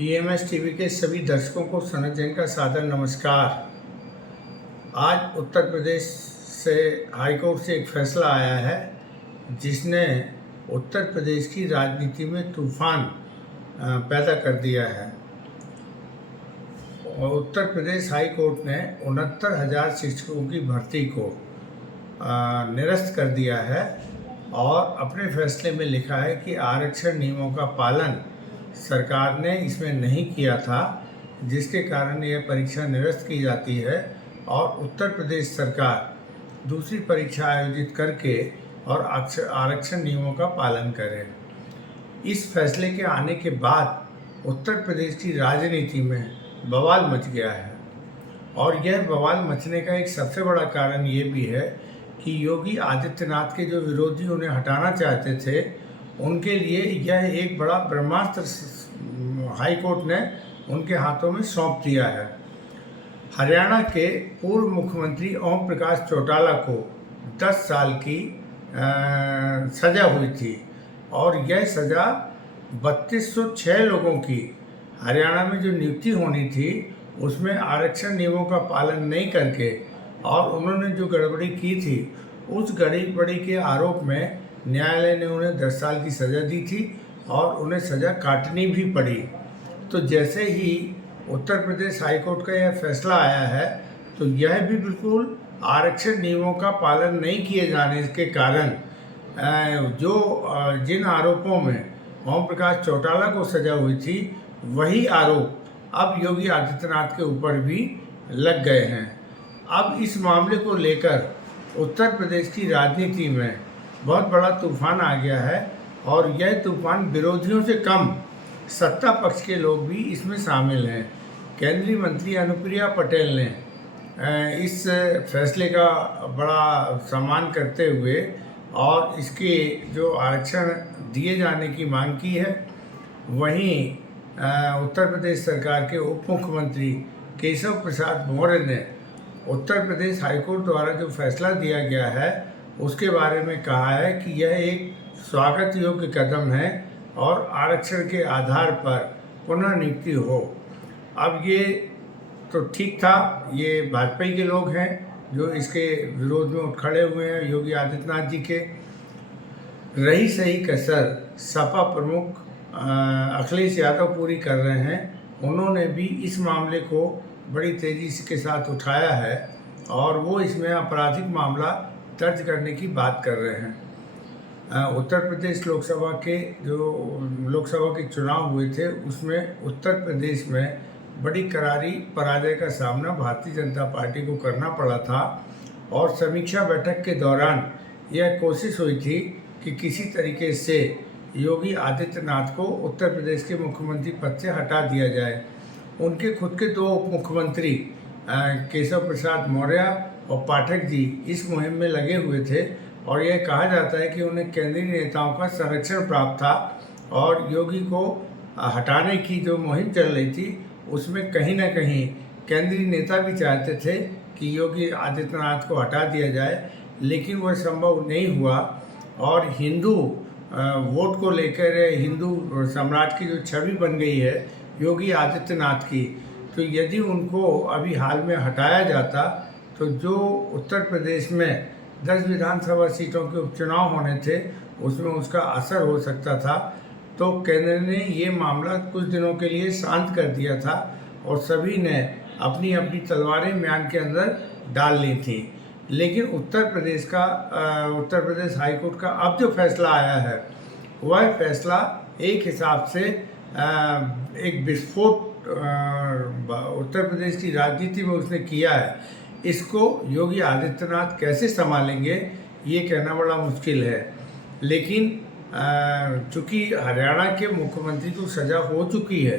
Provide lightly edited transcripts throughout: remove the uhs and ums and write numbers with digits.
EMS TV के सभी दर्शकों को सनत जैन का सादर नमस्कार। आज उत्तर प्रदेश से हाईकोर्ट से एक फैसला आया है जिसने उत्तर प्रदेश की राजनीति में तूफान पैदा कर दिया है। और उत्तर प्रदेश हाई कोर्ट ने 69,000 शिक्षकों की भर्ती को निरस्त कर दिया है और अपने फैसले में लिखा है कि आरक्षण नियमों का पालन सरकार ने इसमें नहीं किया था, जिसके कारण यह परीक्षा निरस्त की जाती है और उत्तर प्रदेश सरकार दूसरी परीक्षा आयोजित करके और आरक्षण नियमों का पालन करे। इस फैसले के आने के बाद उत्तर प्रदेश की राजनीति में बवाल मच गया है और यह बवाल मचने का एक सबसे बड़ा कारण ये भी है कि योगी आदित्यनाथ के जो विरोधी उन्हें हटाना चाहते थे, उनके लिए यह एक बड़ा ब्रह्मास्त्र हाई कोर्ट ने उनके हाथों में सौंप दिया है। हरियाणा के पूर्व मुख्यमंत्री ओम प्रकाश चौटाला को 10 साल की सज़ा हुई थी और यह सज़ा 3206 लोगों की हरियाणा में जो नियुक्ति होनी थी उसमें आरक्षण नियमों का पालन नहीं करके और उन्होंने जो गड़बड़ी की थी, उस गड़बड़ी के आरोप में न्यायालय ने उन्हें 10 साल की सज़ा दी थी और उन्हें सज़ा काटनी भी पड़ी। तो जैसे ही उत्तर प्रदेश हाईकोर्ट का यह फैसला आया है, तो यह भी बिल्कुल आरक्षण नियमों का पालन नहीं किए जाने के कारण जिन आरोपों में ओम प्रकाश चौटाला को सज़ा हुई थी, वही आरोप अब योगी आदित्यनाथ के ऊपर भी लग गए हैं। अब इस मामले को लेकर उत्तर प्रदेश की राजनीति में बहुत बड़ा तूफान आ गया है और यह तूफान विरोधियों से कम सत्ता पक्ष के लोग भी इसमें शामिल हैं। केंद्रीय मंत्री अनुप्रिया पटेल ने इस फैसले का बड़ा सम्मान करते हुए और इसके जो आरक्षण दिए जाने की मांग की है। वहीं उत्तर प्रदेश सरकार के उप मुख्यमंत्री केशव प्रसाद मौर्य ने उत्तर प्रदेश हाईकोर्ट द्वारा जो फैसला दिया गया है उसके बारे में कहा है कि यह एक स्वागत योग्य कदम है और आरक्षण के आधार पर पुनः नियुक्ति हो। अब ये तो ठीक था, ये भाजपा के लोग हैं जो इसके विरोध में उठ खड़े हुए हैं योगी आदित्यनाथ जी के। रही सही कसर सपा प्रमुख अखिलेश यादव पूरी कर रहे हैं। उन्होंने भी इस मामले को बड़ी तेज़ी के साथ उठाया है और वो इसमें आपराधिक मामला दर्ज करने की बात कर रहे हैं। उत्तर प्रदेश लोकसभा के चुनाव हुए थे, उसमें उत्तर प्रदेश में बड़ी करारी पराजय का सामना भारतीय जनता पार्टी को करना पड़ा था और समीक्षा बैठक के दौरान यह कोशिश हुई थी कि किसी तरीके से योगी आदित्यनाथ को उत्तर प्रदेश के मुख्यमंत्री पद से हटा दिया जाए। उनके खुद के 2 उप मुख्यमंत्री केशव प्रसाद मौर्य और पाठक जी इस मुहिम में लगे हुए थे और यह कहा जाता है कि उन्हें केंद्रीय नेताओं का संरक्षण प्राप्त था और योगी को हटाने की जो मुहिम चल रही थी उसमें कहीं ना कहीं केंद्रीय नेता भी चाहते थे कि योगी आदित्यनाथ को हटा दिया जाए, लेकिन वह संभव नहीं हुआ और हिंदू वोट को लेकर हिंदू सम्राट की जो छवि बन गई है योगी आदित्यनाथ की, तो यदि उनको अभी हाल में हटाया जाता तो जो उत्तर प्रदेश में 10 विधानसभा सीटों के उपचुनाव होने थे उसमें उसका असर हो सकता था। तो केंद्र ने ये मामला कुछ दिनों के लिए शांत कर दिया था और सभी ने अपनी अपनी तलवारें म्यान के अंदर डाल ली थी। लेकिन उत्तर प्रदेश हाईकोर्ट का अब जो फैसला आया है वह फैसला एक हिसाब से एक विस्फोट उत्तर प्रदेश की राजनीति में उसने किया है। इसको योगी आदित्यनाथ कैसे संभालेंगे ये कहना बड़ा मुश्किल है। लेकिन चूँकि हरियाणा के मुख्यमंत्री को सज़ा हो चुकी है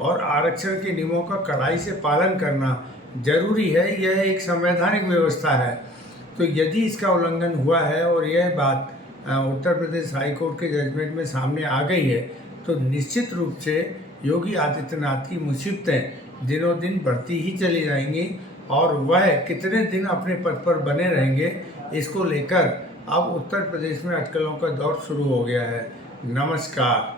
और आरक्षण के नियमों का कड़ाई से पालन करना जरूरी है, यह एक संवैधानिक व्यवस्था है। तो यदि इसका उल्लंघन हुआ है और यह बात उत्तर प्रदेश हाईकोर्ट के जजमेंट में सामने आ गई है, तो निश्चित रूप से योगी आदित्यनाथ की मुसीबतें दिनों दिन बढ़ती ही चली जाएंगी और वह कितने दिन अपने पद पर बने रहेंगे, इसको लेकर अब उत्तर प्रदेश में अटकलों का दौर शुरू हो गया है। नमस्कार।